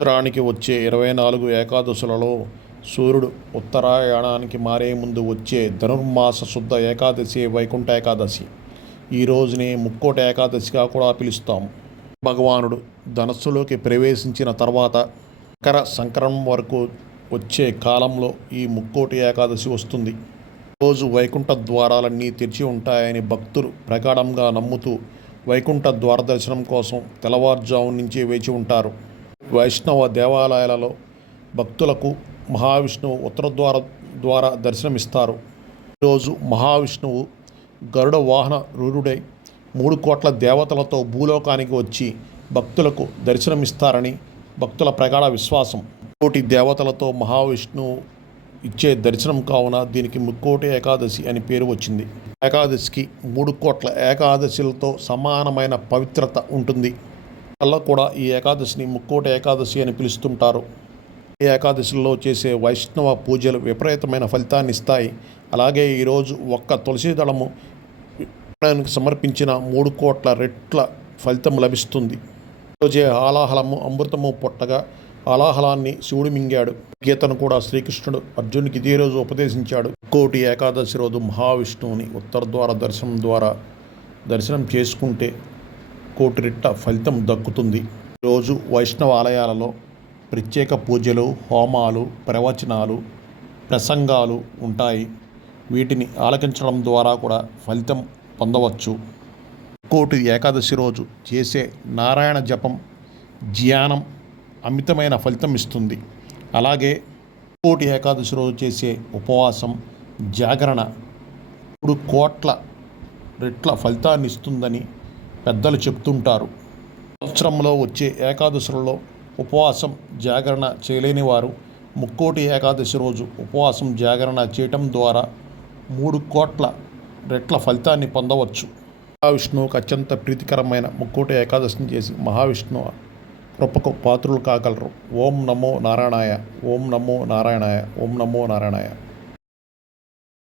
సంవత్సరానికి వచ్చే 24 ఏకాదశులలో సూర్యుడు ఉత్తరాయణానికి మారే ముందు వచ్చే ధనుర్మాస శుద్ధ ఏకాదశి వైకుంఠ ఏకాదశి. ఈ రోజునే ముక్కోటి ఏకాదశిగా కూడా పిలుస్తాం. భగవానుడు ధనస్సులోకి ప్రవేశించిన తర్వాత మకర సంక్రమం వరకు వచ్చే కాలంలో ఈ ముక్కోటి ఏకాదశి వస్తుంది. రోజు వైకుంఠ ద్వారాలన్నీ తెరిచి ఉంటాయని భక్తులు ప్రగాఢంగా నమ్ముతూ వైకుంఠ ద్వార దర్శనం కోసం తెల్లవారుజాము నుంచే వేచి ఉంటారు. వైష్ణవ దేవాలయాలలో భక్తులకు మహావిష్ణువు ఉత్తరద్వార ద్వారా దర్శనమిస్తారు. ఈరోజు మహావిష్ణువు గరుడ వాహన రూఢుడై 3 కోట్ల దేవతలతో భూలోకానికి వచ్చి భక్తులకు దర్శనమిస్తారని భక్తుల ప్రగాఢ విశ్వాసం. కోటి దేవతలతో మహావిష్ణువు ఇచ్చే దర్శనం కావున దీనికి ముక్కోటి ఏకాదశి అని పేరు వచ్చింది. ఏకాదశికి 3 కోట్ల ఏకాదశులతో సమానమైన పవిత్రత ఉంటుంది. అలా కూడా ఈ ఏకాదశిని ముక్కోటి ఏకాదశి అని పిలుస్తుంటారు. ఈ ఏకాదశిలో చేసే వైష్ణవ పూజలు విపరీతమైన ఫలితాన్ని ఇస్తాయి. అలాగే ఈరోజు ఒక్క తులసి దళము సమర్పించిన 3 కోట్ల రెట్ల ఫలితం లభిస్తుంది. ఈరోజే హాలాహలము అమృతము పొట్టగా హాలాహలాన్ని శివుడు మింగాడు. గీతను కూడా శ్రీకృష్ణుడు అర్జునుడికి ఇదే రోజు ఉపదేశించాడు. కోటి ఏకాదశి రోజు మహావిష్ణువుని ఉత్తరద్వార దర్శనం ద్వారా దర్శనం చేసుకుంటే కోటి రెట్ల ఫలితం దక్కుతుంది. ఈరోజు వైష్ణవ ఆలయాలలో ప్రత్యేక పూజలు, హోమాలు, ప్రవచనాలు, ప్రసంగాలు ఉంటాయి. వీటిని ఆలకించడం ద్వారా కూడా ఫలితం పొందవచ్చు. కోటి ఏకాదశి రోజు చేసే నారాయణ జపం, ధ్యానం అమితమైన ఫలితం ఇస్తుంది. అలాగే కోటి ఏకాదశి రోజు చేసే ఉపవాసం, జాగరణ 3 కోట్ల రెట్ల ఫలితాన్ని ఇస్తుందని పెద్దలు చెప్తుంటారు. సంవత్సరంలో వచ్చే ఏకాదశులలో ఉపవాసం, జాగరణ చేయలేని వారు ముక్కోటి ఏకాదశి రోజు ఉపవాసం, జాగరణ చేయటం ద్వారా 3 కోట్ల రెట్ల ఫలితాన్ని పొందవచ్చు. మహావిష్ణువుకు అత్యంత ప్రీతికరమైన ముక్కోటి ఏకాదశిని చేసి మహావిష్ణువు కృపకు పాత్రులు కాగలరు. ఓం నమో నారాయణాయ. ఓం నమో నారాయణాయ. ఓం నమో నారాయణాయ.